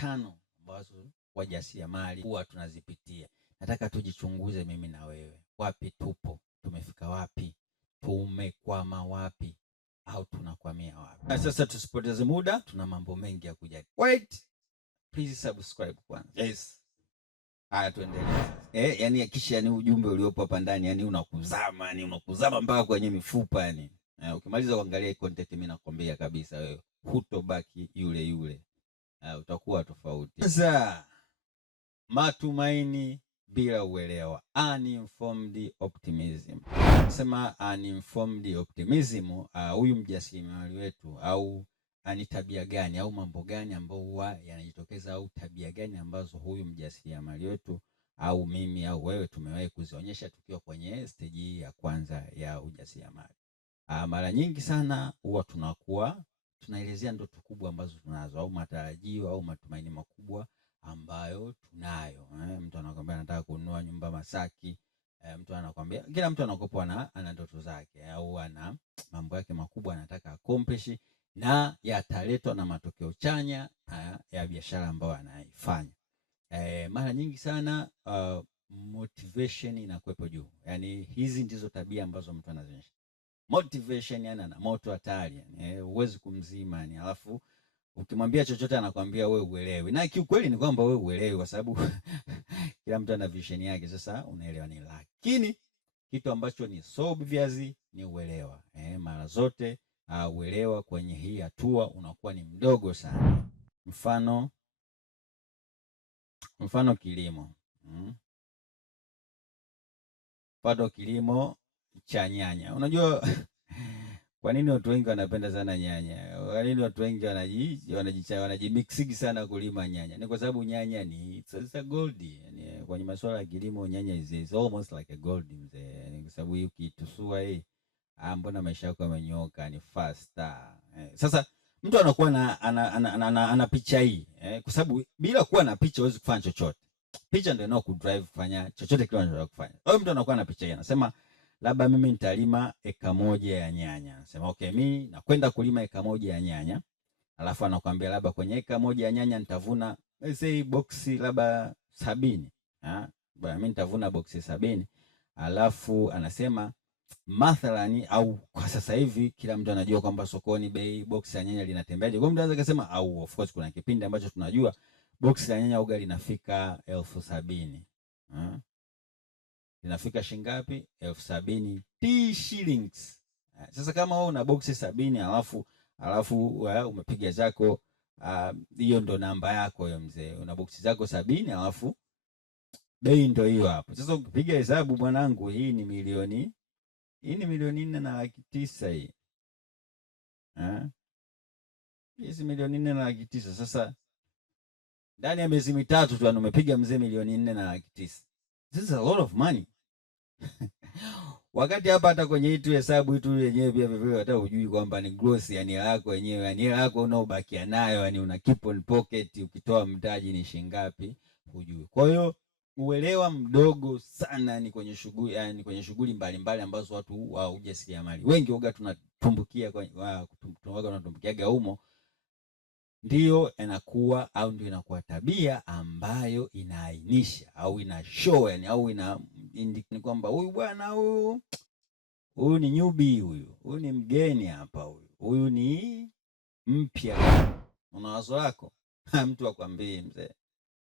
5 ambazo wajasiriamali huwa tunazipitia. Nataka tujichunguze mimi na wewe. Wapi tupo? Tumefika wapi? Tumekwama wapi? Au tunakwamia wapi? Na sasa tusipoteze muda, tuna mambo mengi ya kujadili. Wait. Please subscribe kwanza. Yes. Haya, tuendelee. Yani kisha ujumbe uliopo hapa ndani unakuzama mpaka kwenye mifupa yani. Ukimaliza kuangalia content mimi nakwambia kabisa wewe hutobaki yule yule. Utakuwa tofauti. Sasa matumaini bila uelewa, uninformed optimism. Sema uninformed optimism, huyu mjasiriamali wetu au ni tabia gani au mambo gani ambayo huwa yanajitokeza au tabia gani ambazo huyu mjasiriamali wetu au mimi au wewe tumewahi kuzionyesha tukiwa kwenye stage ya kwanza ya ujasiriamali. Mara nyingi sana huwa tunaelezea ndoto kubwa ambazo tunazo au matarajio au matumaini makubwa ambayo tunayo. Mtu anakuambia anataka kununua nyumba Masaki. Mtu anakuambia kila mtu anakopo ana ndoto zake au ana mambo yake makubwa anataka accomplish na yataletwa na matokeo chanya ya biashara ambayo anaifanya. Mara nyingi sana motivation inakuwepo juu. Yani hizi ndizo tabia ambazo mtu anazionyesha. Motivation yani ana moto hatari yani huwezi kumzima yani, alafu ukimwambia chochote anakuambia wewe uelewi. Na kiukweli ni kwamba wewe uelewi kwa sababu kila mtu ana vision yake. Sasa unaelewa ni, lakini kitu ambacho ni so obvious ni uelewa. Mara zote uelewa kwenye hii hatua unakuwa ni mdogo sana. Mfano kilimo. Mfano kilimo cha nyanya. Unajua kwa nini watu wengi wanapenda sana nyanya? Kwa nini watu wengi wanajimixigi sana kulima nyanya? Ni kwa sababu nyanya ni it's a gold. Yani kwenye masuala ya kilimo nyanya is almost like a gold mzee. Ni kwa sababu hii ukitusua hii mbona maisha yako yamenyoka ni faster. Sasa mtu anakuwa ana picha hii kwa sababu bila kuwa na picha huwezi kufanya chochote. Picha ndio inayo kudrive kufanya chochote kile unachotaka kufanya. Kwa hiyo mtu anakuwa na picha hii anasema labda mimi nitalima eka 1 ya nyanya. Anasema okay, mimi nakwenda kulima eka 1 ya nyanya. Alafu anakuambia labda kwenye eka 1 ya nyanya nitavuna let's say boxi labda 70. Bwana mimi nitavuna boxi 70. Alafu anasema mathalani au kwa sasa hivi kila mtu anajua kwamba sokoni bei boxi ya nyanya linatembeaje. Kwa hiyo mtu anaweza kusema au of course kuna kipindi ambacho tunajua boxi la nyanya uga linafika 70,000. Linafika shingapi? 70,000 shillings. Sasa kama wewe una boxi 70 alafu umepiga zako hiyo ndo namba yako hiyo mzee. Una boxi zako 70 alafu bei ndo hiyo hapo. Sasa ukipiga hesabu mwanangu, hii ni milioni 4,900,000 hii. Hii si milioni 4,900,000. Sasa ndani ya miezi mitatu tu umepiga mzee milioni 4,900,000. This is a lot of money. Wakati hapa hata kwenye hii tu hesabu hii tu yenyewe pia vivyo hata hujui kwamba ni gross yani yako wenyewe yani yako unaobakia nayo yani una keep on pocket, ukitoa mtaji ni shingapi hujui. Kwa hiyo uelewa mdogo sana ni kwenye shughuli yani kwenye shughuli mbalimbali ambazo watu wa ujasiriamali wengi huaga tunatumbukia tunatumbukiaga humo. Ndio inakuwa au ndio inakuwa tabia ambayo inaainisha au ina show yani au ni kwamba huyu bwana huyu ni newbie, huyu ni mgeni hapa, huyu ni mpya. Una wazo lako mtu akwambie mzee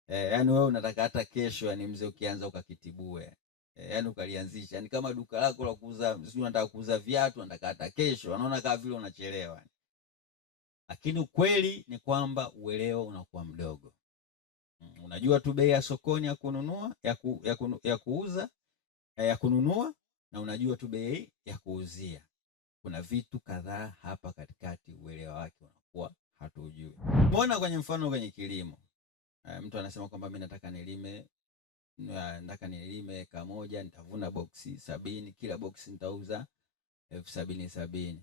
yani wewe unataka hata kesho yani mzee ukianza ukakitibue yani ukalianzisha yani kama duka lako la kuuza sio unataka kuuza viatu unataka hata kesho, anaona kama vile unachelewa. Lakini ukweli ni kwamba uelewa unakuwa mdogo. Unajua tu bei ya sokoni ya kununua ya kuuza ya kununua na unajua tu bei ya kuuzia. Kuna vitu kadhaa hapa katikati uelewa wake unakuwa hatujui. Umeona kwenye mfano kwenye kilimo. Mtu anasema kwamba mimi nataka nilime eka 1 nitavuna boxi 70, kila boxi nitauza 70,000.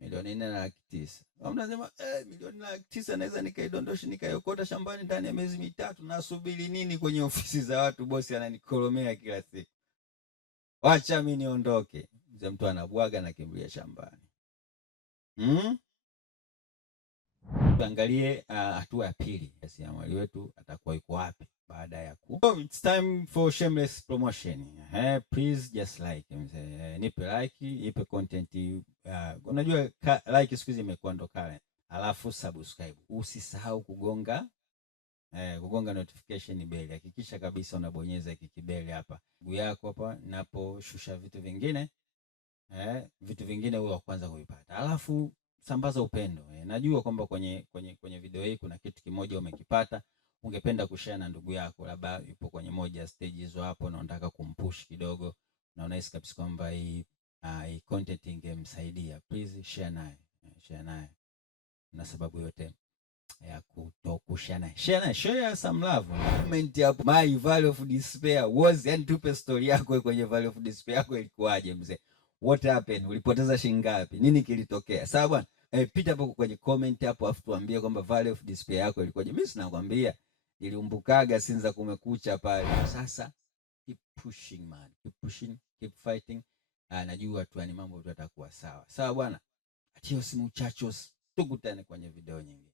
Milioni 4,900,000. Unasema milioni 900,000 naweza nikaidondosha nikaiokota shambani ndani ya miezi mitatu, nasubiri nini kwenye ofisi za watu, bosi ananikolomea kila siku. Wacha mimi niondoke. Mzee mtu anabwaga na kimbilia shambani. Tuangalie hatua ya pili, jasiriamali wetu atakuwa yuko wapi baada ya So it's time for shameless promotion. Please just like nipe like, nipe content. Unajua like siku hizi imekuwa ndo kale. Alafu subscribe. Usisahau kugonga notification bell. Hakikisha kabisa unabonyeza hiki kibeli hapa. Ndugu yako hapa naposhusha vitu vingine. Vitu vingine wewe wa kwanza kuipata. Alafu sambaza upendo. Najua kwamba kwenye video hii kuna kitu kimoja umekipata, ungependa kushare na ndugu yako, labda yupo kwenye moja ya stage hizo hapo na unataka kumpush kidogo na unahisi kabisa kwamba hii content ingemsaidia. Please share naye. Na sababu yote ya kutokushare naye. Share some love. Comment hapo my valley of despair was, yani tupe story yako kwenye valley of despair yako ilikuwaje mzee? What happened? Ulipoteza shilingi ngapi? Nini kilitokea? Sawa bwana. Pita hapo kwenye comment hapo afu tuambie kwamba valley of despair yako ilikuwaje. Mimi sinakwambia iliumbukaga Sinza kumekucha pale. Sasa keep pushing man. Keep pushing, keep fighting. Najua tu ni mambo tu yatakuwa sawa. Sawa bwana. Adios muchachos. Tukutane kwenye video nyingine.